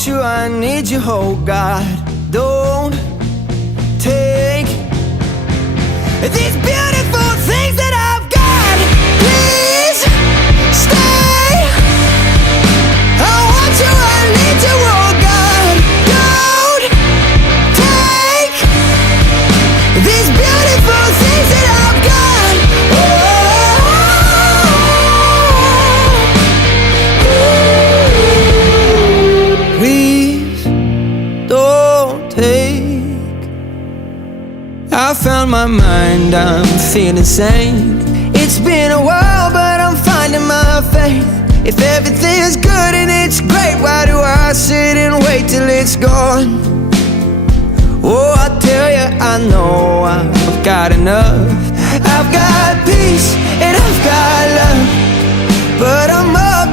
want you, I need you, oh God. Don't take these beautiful things that I've got. Please stay. I want you, I need you, oh God. Don't take these beautiful things that I've got. Please don't take. I found my mind, I'm feeling sane. It's been a while, but I'm finding my faith. If everything's good and it's great, why do I sit and wait till it's gone? Oh, I tell you, I know I've got enough. I've got peace and I've got love, but I'm